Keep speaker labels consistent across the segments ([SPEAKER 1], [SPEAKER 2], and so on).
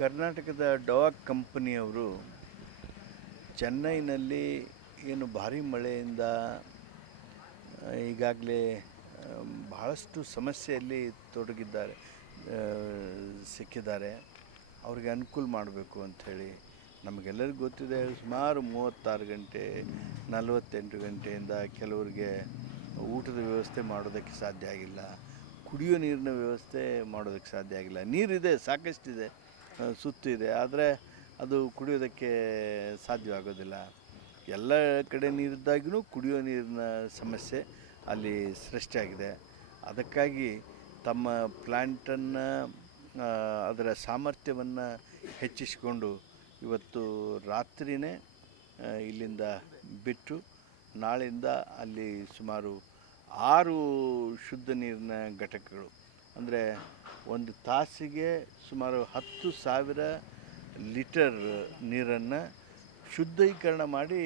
[SPEAKER 1] ಕರ್ನಾಟಕದ ಡವಾಕ್ ಕಂಪನಿಯವರು ಚೆನ್ನೈನಲ್ಲಿ ಏನು ಭಾರಿ ಮಳೆಯಿಂದ ಈಗಾಗಲೇ ಬಹಳಷ್ಟು ಸಮಸ್ಯೆಯಲ್ಲಿ ತೊಡಗಿದ್ದಾರೆ ಸಿಕ್ಕಿದ್ದಾರೆ. ಅವ್ರಿಗೆ ಅನುಕೂಲ ಮಾಡಬೇಕು ಅಂಥೇಳಿ ನಮಗೆಲ್ಲರಿಗೂ ಗೊತ್ತಿದೆ. ಸುಮಾರು ಮೂವತ್ತಾರು ಗಂಟೆ, ನಲವತ್ತೆಂಟು ಗಂಟೆಯಿಂದ ಕೆಲವರಿಗೆ ಊಟದ ವ್ಯವಸ್ಥೆ ಮಾಡೋದಕ್ಕೆ ಸಾಧ್ಯ ಆಗಿಲ್ಲ. ಕುಡಿಯೋ ನೀರಿನ ವ್ಯವಸ್ಥೆ ಮಾಡೋದಕ್ಕೆ ಸಾಧ್ಯ ಆಗಿಲ್ಲ. ನೀರಿದೆ, ಸಾಕಷ್ಟಿದೆ ಸುತ್ತು ಇದೆ. ಆದರೆ ಅದು ಕುಡಿಯೋದಕ್ಕೆ ಸಾಧ್ಯವಾಗೋದಿಲ್ಲ. ಎಲ್ಲ ಕಡೆ ನೀರಿದ್ದಾಗೂ ಕುಡಿಯೋ ನೀರಿನ ಸಮಸ್ಯೆ ಅಲ್ಲಿ ಸೃಷ್ಟಿಯಾಗಿದೆ ಅದಕ್ಕಾಗಿ ತಮ್ಮ ಪ್ಲ್ಯಾಂಟನ್ನು ಅದರ ಸಾಮರ್ಥ್ಯವನ್ನು ಹೆಚ್ಚಿಸಿಕೊಂಡು ಇವತ್ತು ರಾತ್ರಿನೇ ಇಲ್ಲಿಂದ ಬಿಟ್ಟು ನಾಳೆಯಿಂದ ಅಲ್ಲಿ ಸುಮಾರು ಆರು ಶುದ್ಧ ನೀರಿನ ಘಟಕಗಳು. ಅಂದರೆ ಒಂದು ತಾಸಿಗೆ ಸುಮಾರು ಹತ್ತು ಸಾವಿರ ಲೀಟರ್ ನೀರನ್ನು ಶುದ್ಧೀಕರಣ ಮಾಡಿ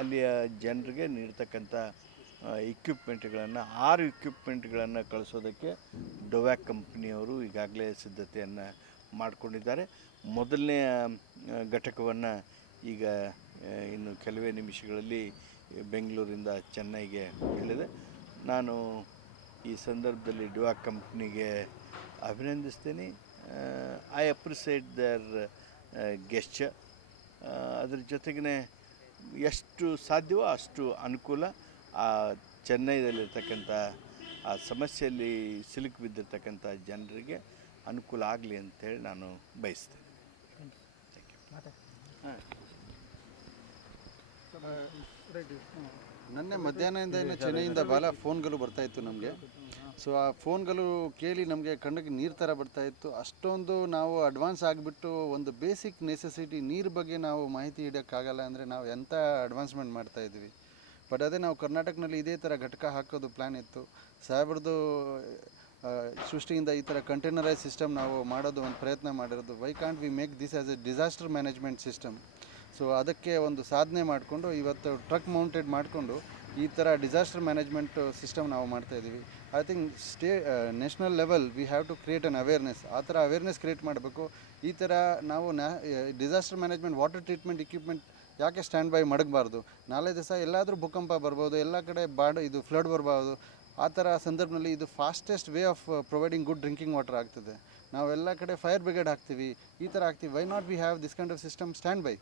[SPEAKER 1] ಅಲ್ಲಿಯ ಜನರಿಗೆ ನೀಡ್ತಕ್ಕಂಥ ಇಕ್ವಿಪ್ಮೆಂಟ್ಗಳನ್ನು ಆರು ಇಕ್ವಿಪ್ಮೆಂಟ್ಗಳನ್ನು ಕಳಿಸೋದಕ್ಕೆ ಡೊವ್ಯಾಕ್ ಕಂಪ್ನಿಯವರು ಈಗಾಗಲೇ ಸಿದ್ಧತೆಯನ್ನು ಮಾಡಿಕೊಂಡಿದ್ದಾರೆ. ಮೊದಲನೆಯ ಘಟಕವನ್ನು ಈಗ ಇನ್ನು ಕೆಲವೇ ನಿಮಿಷಗಳಲ್ಲಿ ಬೆಂಗಳೂರಿಂದ ಚೆನ್ನೈಗೆ ಹೇಳಿದೆ ನಾನು ಈ ಸಂದರ್ಭದಲ್ಲಿ ಡಿವಾ ಕಂಪ್ನಿಗೆ ಅಭಿನಂದಿಸ್ತೀನಿ. ಐ ಅಪ್ರಿಸಿಯೇಟ್ ದರ್ ಗೆಸ್ಟ್ ಅದ್ರ ಜೊತೆಗೇ ಎಷ್ಟು ಸಾಧ್ಯವೋ ಅಷ್ಟು ಅನುಕೂಲ. ಆ ಚೆನ್ನೈದಲ್ಲಿರ್ತಕ್ಕಂಥ ಆ ಸಮಸ್ಯೆಯಲ್ಲಿ ಸಿಲುಕು ಬಿದ್ದಿರ್ತಕ್ಕಂಥ ಜನರಿಗೆ ಅನುಕೂಲ ಆಗಲಿ ಅಂತೇಳಿ ನಾನು ಬಯಸ್ತೇನೆ.
[SPEAKER 2] ರೆಡಿ ಹಾಂ.
[SPEAKER 3] ನಿನ್ನೆ ಮಧ್ಯಾಹ್ನದಿಂದ ಏನು ಚೆನ್ನೈಯಿಂದ ಫೋನ್ಗಳು ಬರ್ತಾ ಇತ್ತು ನಮಗೆ. ಸೊ ಆ ಫೋನ್ಗಳು ಕೇಳಿ ನಮಗೆ ಕಣ್ಣಿಗೆ ನೀರು ಥರ ಬರ್ತಾ ಇತ್ತು. ಅಷ್ಟೊಂದು ನಾವು ಅಡ್ವಾನ್ಸ್ ಆಗಿಬಿಟ್ಟು ಒಂದು ಬೇಸಿಕ್ ನೆಸೆಸಿಟಿ ನೀರು ಬಗ್ಗೆ ನಾವು ಮಾಹಿತಿ ಇಡೋಕ್ಕಾಗಲ್ಲ ಅಂದರೆ ನಾವು ಎಂಥ ಅಡ್ವಾನ್ಸ್ಮೆಂಟ್ ಮಾಡ್ತಾ ಇದ್ವಿ. ಬಟ್ ಅದೇ ನಾವು ಕರ್ನಾಟಕನಲ್ಲಿ ಇದೇ ಥರ ಘಟಕ ಹಾಕೋದು ಪ್ಲ್ಯಾನ್ ಇತ್ತು. ಸಾಹೇಬ್ರದ್ದು ಸೃಷ್ಟಿಯಿಂದ ಈ ಥರ ಕಂಟೈನರೈಸ್ ಸಿಸ್ಟಮ್ ನಾವು ಮಾಡೋದು ಒಂದು ಪ್ರಯತ್ನ ಮಾಡಿರೋದು. Why can't we make this as a disaster management system so ಅದಕ್ಕೆ ಒಂದು ಸಾಧನೆ ಮಾಡಿಕೊಂಡು ಇವತ್ತು ಟ್ರಕ್ ಮೌಂಟೆಡ್ ಮಾಡಿಕೊಂಡು ಈ ಥರ ಡಿಸಾಸ್ಟರ್ ಮ್ಯಾನೇಜ್ಮೆಂಟ್ ಸಿಸ್ಟಮ್ ನಾವು ಮಾಡ್ತಾ ಇದ್ದೀವಿ. I think state national level we have to create an awareness ಆ ಥರ ಅವೇರ್ನೆಸ್ ಕ್ರಿಯೇಟ್ ಮಾಡಬೇಕು. ಈ ಥರ ನಾವು ನ್ಯಾ disaster management water treatment equipment ಯಾಕೆ ಸ್ಟ್ಯಾಂಡ್ ಬೈ ಮಡಗಬಾರ್ದು? ನಾಳೆ ದಿವಸ ಎಲ್ಲಾದರೂ ಭೂಕಂಪ ಬರ್ಬೋದು, ಎಲ್ಲ ಕಡೆ ಬಾಡ್, ಇದು ಫ್ಲಡ್ ಬರ್ಬೋದು ಆ ಥರ ಸಂದರ್ಭದಲ್ಲಿ ಇದು fastest way of providing good drinking water ಆಗ್ತದೆ. ನಾವೆಲ್ಲ ಕಡೆ ಫೈರ್ ಬ್ರಿಗೇಡ್ ಹಾಕ್ತೀವಿ, ಈ ಥರ ಹಾಕ್ತೀವಿ. Why not we have this kind of system stand by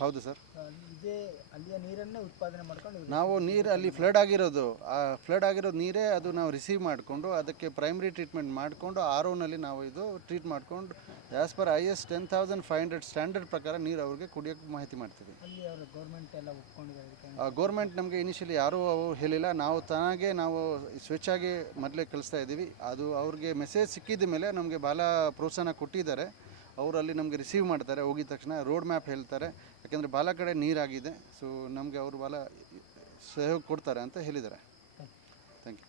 [SPEAKER 3] ಹೌದು ಸರ್.
[SPEAKER 4] ಅಲ್ಲಿ ಇದೇ ಅಲ್ಲಿಯ ನೀರನ್ನೇ ಉತ್ಪಾದನೆ ಮಾಡ್ಕೊಂಡು
[SPEAKER 3] ನಾವು ನೀರು ಅಲ್ಲಿ ಫ್ಲಡ್ ಆಗಿರೋದು ಆ ಫ್ಲಡ್ ಆಗಿರೋ ನೀರೇ ಅದು ನಾವು ರಿಸೀವ್ ಮಾಡಿಕೊಂಡು ಅದಕ್ಕೆ ಪ್ರೈಮರಿ ಟ್ರೀಟ್ಮೆಂಟ್ ಮಾಡಿಕೊಂಡು ಆರ್ ಓನಲ್ಲಿ ನಾವು ಇದು ಟ್ರೀಟ್ ಮಾಡಿಕೊಂಡು as per I S ten thousand five hundred standard ಪ್ರಕಾರ ನೀರು ಅವ್ರಿಗೆ ಕುಡಿಯೋಕ್ಕೆ ಮಾಹಿತಿ ಮಾಡ್ತೀವಿ.
[SPEAKER 4] ಅವರ ಗೌರ್ಮೆಂಟ್
[SPEAKER 3] ನಮಗೆ ಇನಿಷಿಯಲಿ ಯಾರೂ ಅವು ಹೇಳಿಲ್ಲ. ನಾವು ತಾನಾಗೆ ನಾವು ಸ್ವೇಚ್ಛಾಗಿ ಮೊದಲೇ ಕಳಿಸ್ತಾ ಇದ್ದೀವಿ. ಅದು ಅವ್ರಿಗೆ ಮೆಸೇಜ್ ಸಿಕ್ಕಿದ ಮೇಲೆ ನಮಗೆ ಭಾಳ ಪ್ರೋತ್ಸಾಹ ಕೊಟ್ಟಿದ್ದಾರೆ. ಅವರು ಅಲ್ಲಿ ನಮಗೆ ರಿಸೀವ್ ಮಾಡ್ತಾರೆ ಹೋಗಿದ ತಕ್ಷಣ ರೋಡ್ ಮ್ಯಾಪ್ ಹೇಳ್ತಾರೆ. ಯಾಕೆಂದರೆ ಬಾಲ ಕಡೆ ನೀರಾಗಿದೆ ಸೊ ನಮಗೆ ಅವರು ಬಾಲ ಸಹಯೋಗ ಕೊಡ್ತಾರೆ ಅಂತ ಹೇಳಿದ್ದಾರೆ. Thank you